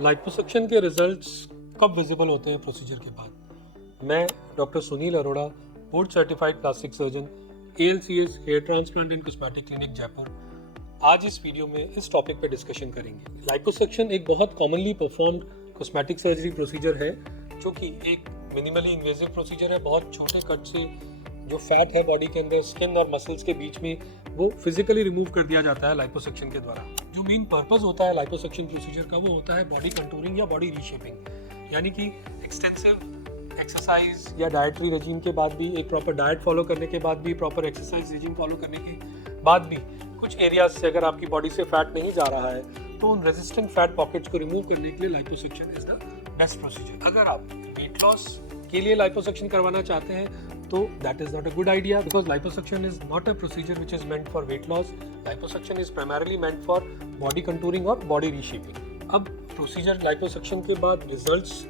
Liposuction के results कब visible होते हैं प्रोसीजर के बाद? मैं doctor Sunil Arora, board certified plastic surgeon, ALCS hair transplant and cosmetic clinic Jaipur, आज इस वीडियो में इस टॉपिक पे डिस्कशन करेंगे। लाइपोसक्शन एक बहुत commonly performed cosmetic surgery procedure है जो कि एक मिनिमली इन्वेजिव प्रोसीजर है। बहुत छोटे कट से जो फैट है बॉडी के अंदर स्किन और मसल्स के बीच में वो फिजिकली रिमूव कर दिया जाता है लाइपोसक्शन के द्वारा। जो मेन पर्पस होता है लाइपोसक्शन प्रोसीजर का वो होता है बॉडी कंटूरिंग या बॉडी रीशेपिंग, यानी कि एक्सटेंसिव एक्सरसाइज या डाइटरी रेजिम के बाद भी, एक प्रॉपर डाइट फॉलो करने के बाद भी, प्रॉपर एक्सरसाइज रेजिम फॉलो करने के बाद भी कुछ एरियाज से अगर आपकी बॉडी से फैट नहीं जा रहा है तो उन रेजिस्टेंट फैट पॉकेट्स को रिमूव करने के लिए liposuction is the best procedure. अगर आप वेट लॉस के लिए लाइपोसक्शन करवाना चाहते हैं तो that is not a good idea because liposuction is not a procedure which is meant for weight loss. Liposuction is primarily meant for body contouring और body reshaping. अब प्रोसीजर लाइपोसक्शन के बाद रिजल्ट्स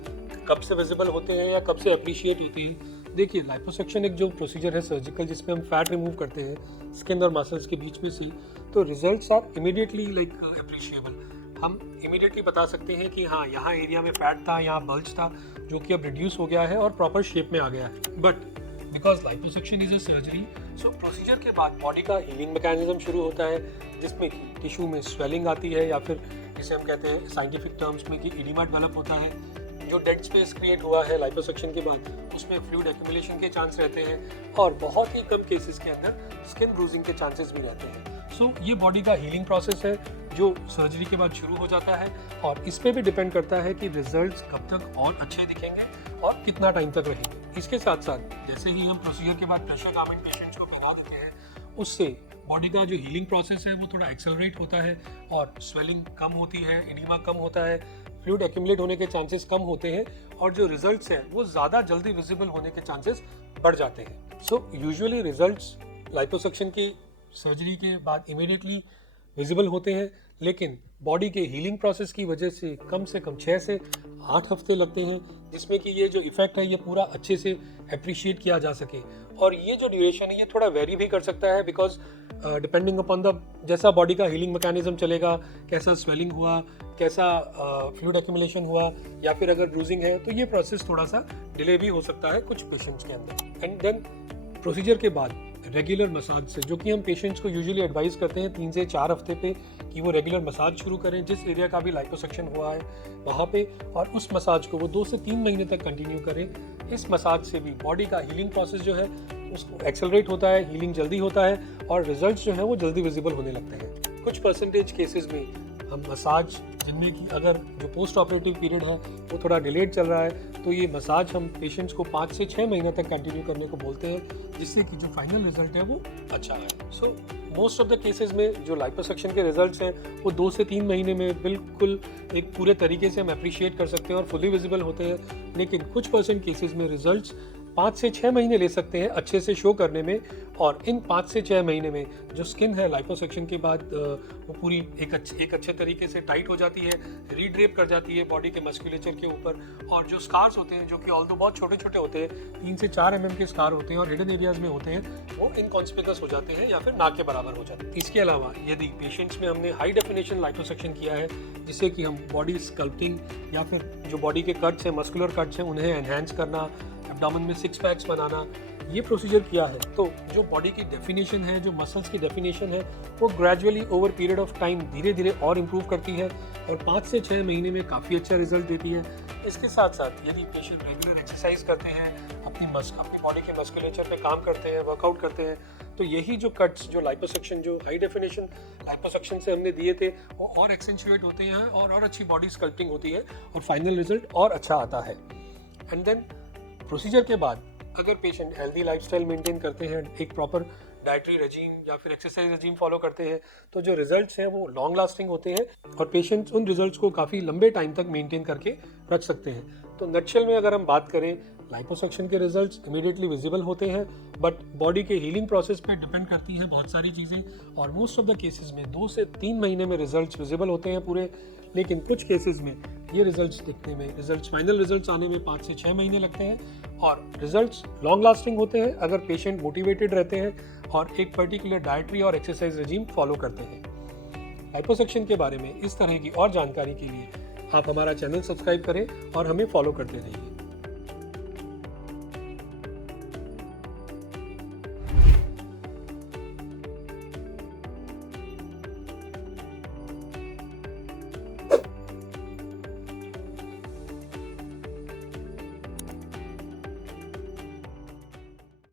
कब से विजिबल होते हैं या कब से अप्रिशिएट होते हैं? देखिए, लाइपोसक्शन एक जो प्रोसीजर है सर्जिकल जिसमें हम फैट रिमूव करते हैं स्किन और मसल्स के बीच में से, तो रिजल्ट्स आर इमीडिएटली अप्रिशिएबल। हम इमीडिएटली बता सकते हैं कि हाँ, यहाँ एरिया में फैट था, यहाँ बल्ज था, जो कि अब रिड्यूस हो गया है और प्रॉपर शेप में आ गया है। But because liposuction is a surgery, so procedure के बाद बॉडी का हीलिंग मैकेनिज्म शुरू होता है जिसमें कि टिश्यू में स्वेलिंग आती है या फिर जिसे हम कहते हैं साइंटिफिक टर्म्स में कि एडिमा डेवलप होता है। जो डेड स्पेस क्रिएट हुआ है लाइपोसक्शन के बाद उसमें फ्लूइड एक्यूमुलेशन के चांस रहते हैं और बहुत ही कम केसेस के अंदर स्किन ब्रूजिंग के चांसेस भी रहते हैं। सो ये बॉडी का हीलिंग प्रोसेस है जो सर्जरी के बाद शुरू हो जाता है और इस पे भी डिपेंड करता है कि रिजल्ट्स कब तक और अच्छे दिखेंगे और कितना टाइम तक रहेंगे। इसके साथ साथ जैसे ही हम प्रोसीजर के बाद प्रेशर गारमेंट पेशेंट्स को पहना देते हैं उससे बॉडी का जो हीलिंग प्रोसेस है वो थोड़ा एक्सेलरेट होता है और स्वेलिंग कम होती है, एडिमा कम होता है, फ्लूइड एक्यूमुलेट होने के चांसेस कम होते हैं और जो रिजल्ट्स हैं वो ज़्यादा जल्दी विजिबल होने के चांसेस बढ़ जाते हैं। सो यूजुअली रिजल्ट्स लाइपोसक्शन की सर्जरी के बाद इमीडिएटली विजिबल होते हैं, लेकिन बॉडी के हीलिंग प्रोसेस की वजह से कम 6 से 8 हफ्ते लगते हैं जिसमें कि ये जो इफेक्ट है ये पूरा अच्छे से अप्रिशिएट किया जा सके। और ये जो ड्यूरेशन है ये थोड़ा वेरी भी कर सकता है बिकॉज डिपेंडिंग अपॉन द जैसा बॉडी का हीलिंग मैकेनिज्म चलेगा, कैसा स्वेलिंग हुआ, कैसा फ्लूइड एक्यूमुलेशन हुआ या फिर अगर ब्रूजिंग है तो ये प्रोसेस थोड़ा सा डिले भी हो सकता है कुछ पेशेंट्स के अंदर। एंड देन प्रोसीजर के बाद रेगुलर मसाज से, जो कि हम पेशेंट्स को यूजुअली एडवाइस करते हैं 3 से 4 हफ्ते पे कि वो रेगुलर मसाज शुरू करें जिस एरिया का भी लाइपोसक्शन हुआ है वहाँ पे, और उस मसाज को वो 2 से 3 महीने तक कंटिन्यू करें। इस मसाज से भी बॉडी का हीलिंग प्रोसेस जो है उसको एक्सेलरेट होता है, हीलिंग जल्दी होता है और रिजल्ट्स जो है वो जल्दी विजिबल होने लगते हैं। कुछ परसेंटेज केसेस में हम मसाज, जिनमें कि अगर जो पोस्ट ऑपरेटिव पीरियड है वो थोड़ा डिलेड चल रहा है तो ये मसाज हम पेशेंट्स को 5 से 6 महीने तक कंटिन्यू करने को बोलते हैं जिससे कि जो फाइनल रिजल्ट है वो अच्छा है। So most of the cases में जो लाइपोसक्शन के रिजल्ट्स हैं वो 2 से 3 महीने में बिल्कुल एक पूरे तरीके से हम अप्रिशिएट कर सकते हैं और फुली विजिबल होते हैं, लेकिन कुछ परसेंट केसेस में रिजल्ट्स 5 से 6 महीने ले सकते हैं अच्छे से शो करने में। और इन 5 से 6 महीने में जो स्किन है लाइपोसक्शन के बाद वो पूरी एक अच्छे तरीके से टाइट हो जाती है, रीड्रेप कर जाती है बॉडी के मस्कुलेचर के ऊपर, और जो स्कार्स होते हैं जो कि ऑल्दो बहुत छोटे छोटे होते हैं, 3 से 4 mm के स्कार होते हैं और हिडन एरियाज में होते हैं, वो इनकॉन्स्पिकस हो जाते हैं या फिर नाक के बराबर हो जाते हैं। इसके अलावा यदि पेशेंट्स में हमने हाई डेफिनेशन लाइपोसक्शन किया है जिससे कि हम बॉडी स्कल्पटिंग या फिर जो बॉडी के कट्स हैं, मस्कुलर कट्स हैं, उन्हें एनहांस करना, एब्डोमेन में 6 पैक्स बनाना, ये प्रोसीजर किया है, तो जो बॉडी की डेफिनेशन है, जो मसल्स की डेफिनेशन है, वो gradually over period of time धीरे धीरे और इम्प्रूव करती है और 5 से 6 महीने में काफ़ी अच्छा रिजल्ट देती है। इसके साथ साथ यदि पेशेंट रेगुलर एक्सरसाइज करते हैं, अपनी बॉडी के मस्कुलेचर पे काम करते हैं, वर्कआउट करते हैं, तो यही जो कट्स, जो लाइपोसक्शन, जो हाई डेफिनेशन लाइपोसक्शन से हमने दिए थे, वो और एक्सेंचुएट होते हैं और अच्छी बॉडी स्कल्पटिंग होती है और फाइनल रिजल्ट और अच्छा आता है। एंड देन प्रोसीजर के बाद अगर पेशेंट हेल्दी लाइफस्टाइल मेंटेन करते हैं, एक प्रॉपर डाइटरी रेजिम या फिर एक्सरसाइज रेजिम फॉलो करते हैं, तो जो रिजल्ट्स हैं वो लॉन्ग लास्टिंग होते हैं और पेशेंट्स उन रिजल्ट्स को काफ़ी लंबे टाइम तक मेंटेन करके रख सकते हैं। तो नटशेल में अगर हम बात करें, लाइपोसक्शन के रिजल्ट्स इमीडिएटली विजिबल होते हैं, बट बॉडी के हीलिंग प्रोसेस पे डिपेंड करती हैं बहुत सारी चीज़ें और मोस्ट ऑफ द केसेस में 2 से 3 महीने में रिजल्ट्स विजिबल होते हैं पूरे, लेकिन कुछ केसेस में ये रिजल्ट्स दिखने में, फाइनल रिजल्ट्स आने में 5 से 6 महीने लगते हैं और रिजल्ट्स लॉन्ग लास्टिंग होते हैं अगर पेशेंट मोटिवेटेड रहते हैं और एक पर्टिकुलर डाइटरी और एक्सरसाइज रेजिम फॉलो करते हैं। लाइपोसक्शन के बारे में इस तरह की और जानकारी के लिए आप हमारा चैनल सब्सक्राइब करें और हमें फॉलो करते रहिए।